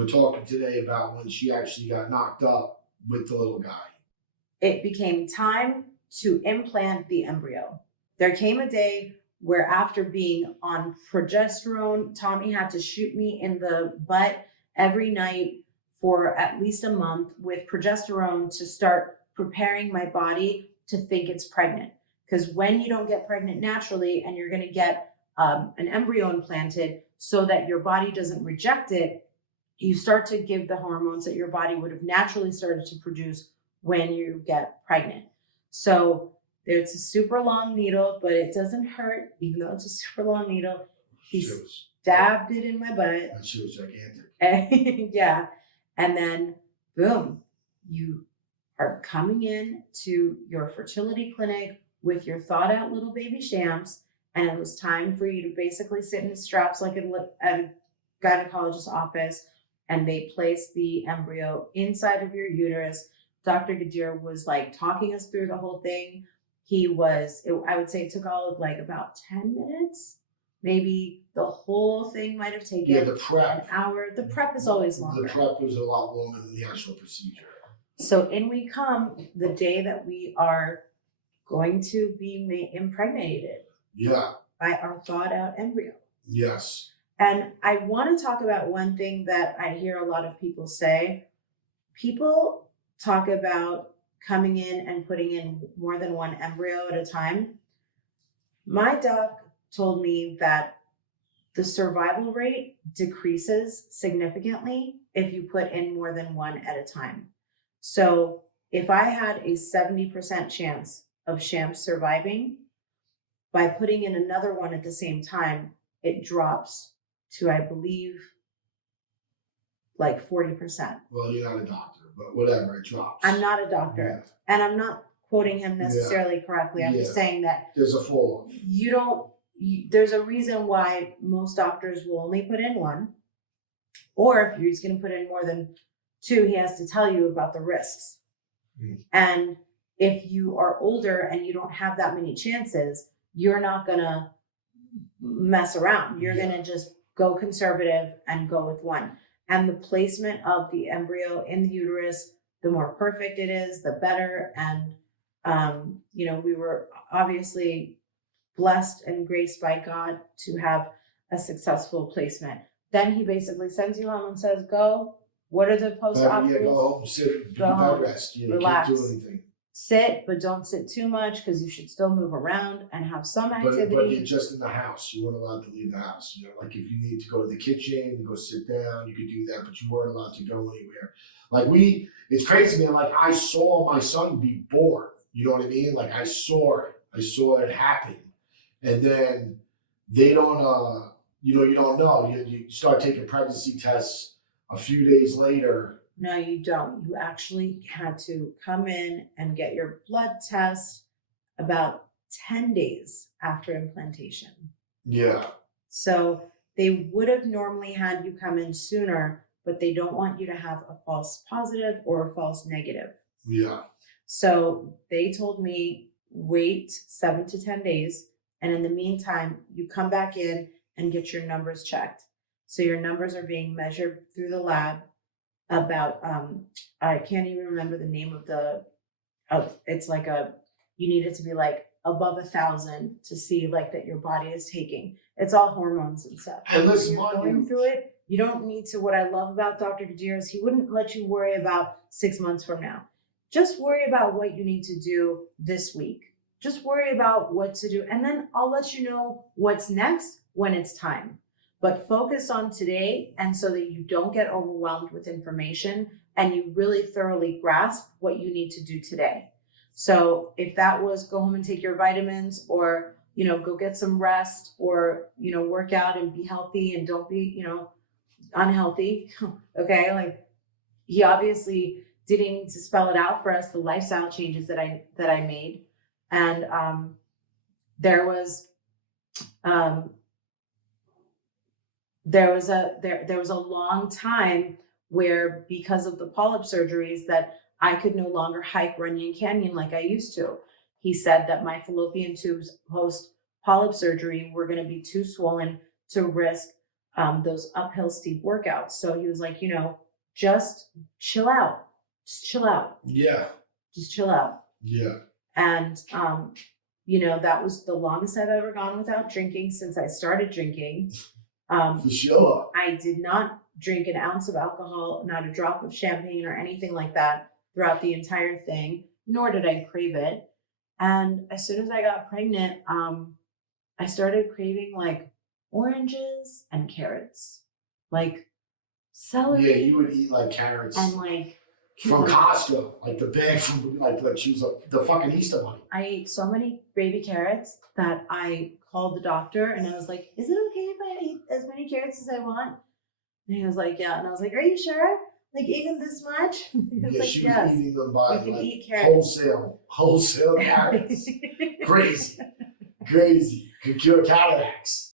we're talking today about when she actually got knocked up with the little guy. It became time to implant the embryo. There came a day where after being on progesterone, Tommy had to shoot me in the butt every night for at least a month with progesterone to start preparing my body to think it's pregnant. Because when you don't get pregnant naturally and you're going to get an embryo implanted so that your body doesn't reject it, you start to give the hormones that your body would have naturally started to produce when you get pregnant. So it's a super long needle, but it doesn't hurt, even though it's a super long needle. He stabbed it in my butt. And she was gigantic. Yeah. And then, boom, you are coming in to your fertility clinic with your thought out little baby Shams. And it was time for you to basically sit in straps like at a gynecologist's office. And they placed the embryo inside of your uterus. Dr. Gadir was like talking us through the whole thing. I would say it took all of like about 10 minutes. Maybe the whole thing might have taken the prep. an hour. The prep is always longer. The prep was a lot longer than the actual procedure. So in we come the day that we are going to be impregnated. Yeah. By our thawed out embryo. Yes. And I want to talk about one thing that I hear a lot of people say. People talk about coming in and putting in more than one embryo at a time. My doc told me that the survival rate decreases significantly if you put in more than one at a time. So if I had a 70% chance of Shams surviving, by putting in another one at the same time, it drops to, I believe, like 40%. Well, you're not a doctor, but whatever, it drops. I'm not a doctor, and I'm not quoting him necessarily correctly. I'm just saying that there's a fall. There's a reason why most doctors will only put in one, or if he's going to put in more than two, he has to tell you about the risks. And if you are older and you don't have that many chances, you're not going to mess around. You're going to just go conservative and go with one. And the placement of the embryo in the uterus, the more perfect it is, the better. And, we were obviously blessed and graced by God to have a successful placement. Then he basically sends you home and says, go. What are the post-op rules? Go home, sit, go home, rest. Relax. Can't do anything. Sit, but don't sit too much because you should still move around and have some activity. But you're just in the house. You weren't allowed to leave the house. Like if you need to go to the kitchen and go sit down, you could do that, but you weren't allowed to go anywhere. Like it's crazy, man. Like I saw my son be born. You know what I mean? Like I saw it. I saw it happen. And then they don't, you don't know. You start taking pregnancy tests a few days later. No, you don't. You actually had to come in and get your blood test about 10 days after implantation. Yeah. So they would have normally had you come in sooner, but they don't want you to have a false positive or a false negative. Yeah. So they told me wait 7 to 10 days. And in the meantime, you come back in and get your numbers checked. So your numbers are being measured through the lab. About I can't even remember the name of it's like you need it to be like above 1,000 to see like that your body is taking. It's all hormones and stuff. And listen, when you're going through it, you don't need to. What I love about Dr. Gadir is he wouldn't let you worry about 6 months from now. Just worry about what you need to do this week. Just worry about what to do, and then I'll let you know what's next when it's time. But focus on today, and so that you don't get overwhelmed with information and you really thoroughly grasp what you need to do today. So if that was go home and take your vitamins, or, go get some rest, or, work out and be healthy and don't be, unhealthy. Okay. Like he obviously didn't need to spell it out for us, the lifestyle changes that I made. And there was a long time where, because of the polyp surgeries, that I could no longer hike Runyon Canyon like I used to. He said that my fallopian tubes post polyp surgery were going to be too swollen to risk those uphill steep workouts. So he was like, just chill out. Just chill out. Yeah. Just chill out. Yeah. And, that was the longest I've ever gone without drinking since I started drinking. For sure. I did not drink an ounce of alcohol, not a drop of champagne or anything like that throughout the entire thing, nor did I crave it. And as soon as I got pregnant, I started craving like oranges and carrots, like celery. Yeah, you would eat like carrots and like from Costco, like the bag from like she was the fucking Easter bunny. I ate so many baby carrots that I called the doctor and I was like, "Is it okay if I eat as many carrots as I want?" And he was like, "Yeah." And I was like, "Are you sure? Like even this much?" He was Yeah, like, she "Yes, was eating them by you can like eat carrots." wholesale carrots. Crazy. Could cure cataracts.